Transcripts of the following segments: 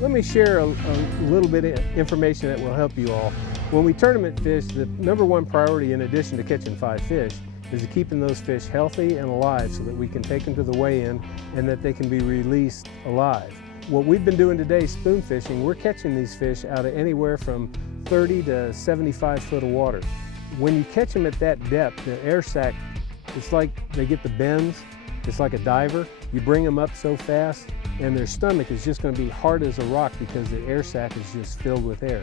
Let me share a little bit of information that will help you all. When we tournament fish, the #1 priority in addition to catching 5 fish is keeping those fish healthy and alive so that we can take them to the weigh-in and that they can be released alive. What we've been doing today, spoon fishing, we're catching these fish out of anywhere from 30 to 75 foot of water. When you catch them at that depth, the air sac, it's like they get the bends. It's like a diver. You bring them up so fast and their stomach is just going to be hard as a rock because the air sac is just filled with air.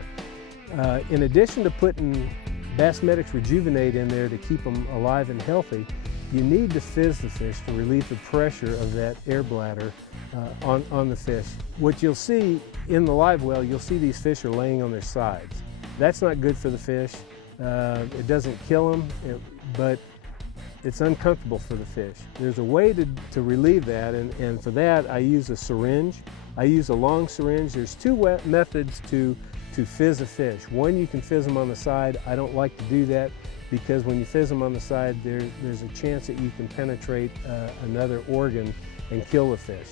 In addition to putting Bassmatics Rejuvenate in there to keep them alive and healthy, you need to fizz the fish to relieve the pressure of that air bladder on the fish. What you'll see in the live well, you'll see these fish are laying on their sides. That's not good for the fish. It doesn't kill them, but it's uncomfortable for the fish. There's a way to relieve that, and for that I use a syringe. I use a long syringe. There's 2 methods to fizz a fish. One, you can fizz them on the side. I don't like to do that because when you fizz them on the side, there's a chance that you can penetrate another organ and kill the fish.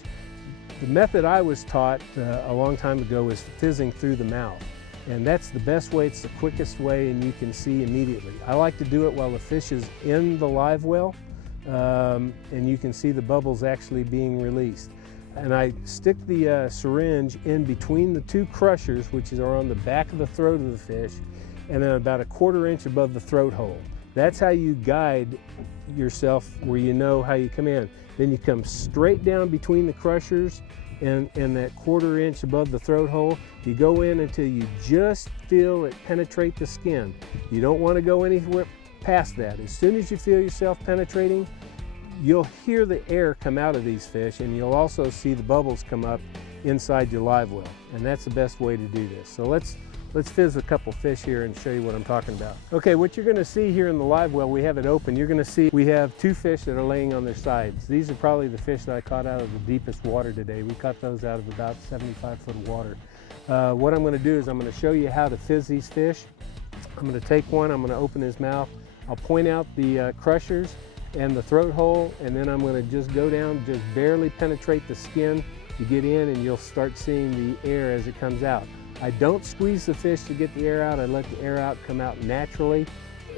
The method I was taught a long time ago is fizzing through the mouth. And that's the best way, it's the quickest way, and you can see immediately. I like to do it while the fish is in the live well, and you can see the bubbles actually being released. And I stick the syringe in between the 2 crushers, which are on the back of the throat of the fish, and then about a 1/4 inch above the throat hole. That's how you guide yourself where you know how you come in. Then you come straight down between the crushers and that 1/4 inch above the throat hole. You go in until you just feel it penetrate the skin. You don't want to go anywhere past that. As soon as you feel yourself penetrating, you'll hear the air come out of these fish, and you'll also see the bubbles come up inside your live well. And that's the best way to do this. So let's fizz a couple fish here and show you what I'm talking about. Okay, what you're going to see here in the live well, we have it open. You're going to see we have 2 fish that are laying on their sides. These are probably the fish that I caught out of the deepest water today. We caught those out of about 75 foot of water. What I'm going to do is I'm going to show you how to fizz these fish. I'm going to take one, I'm going to open his mouth. I'll point out the crushers and the throat hole, and then I'm going to just go down, just barely penetrate the skin. You get in and you'll start seeing the air as it comes out. I don't squeeze the fish to get the air out. I let the air out come out naturally.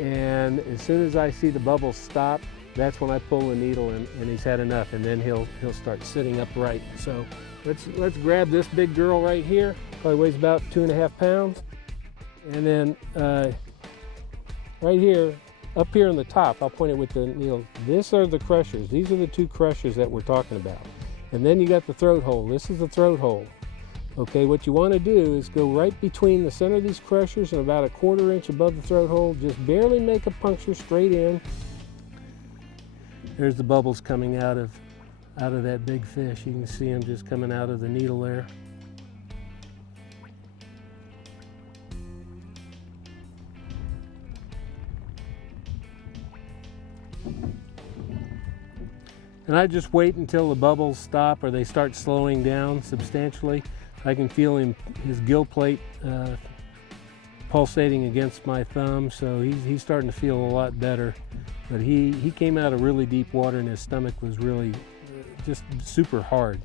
And as soon as I see the bubbles stop, that's when I pull the needle and he's had enough, and then he'll start sitting upright. So let's grab this big girl right here. Probably weighs about 2.5 pounds. And then right here, up here on the top, I'll point it with the needle. These are the crushers. These are the 2 crushers that we're talking about. And then you got the throat hole. This is the throat hole. Okay, what you want to do is go right between the center of these crushers and about a 1/4 inch above the throat hole. Just barely make a puncture straight in. There's the bubbles coming out of that big fish. You can see them just coming out of the needle there. And I just wait until the bubbles stop or they start slowing down substantially. I can feel his gill plate pulsating against my thumb, so he's starting to feel a lot better. But he came out of really deep water and his stomach was really just super hard.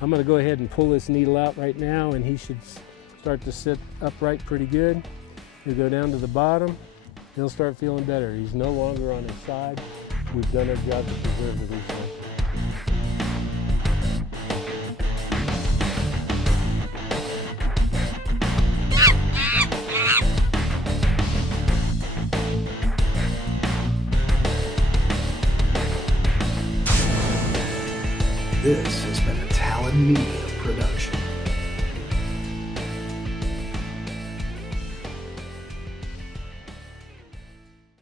I'm going to go ahead and pull this needle out right now, and he should start to sit upright pretty good. He'll go down to the bottom. He'll start feeling better. He's no longer on his side. We've done our job to preserve the resource. This has been a Talon Media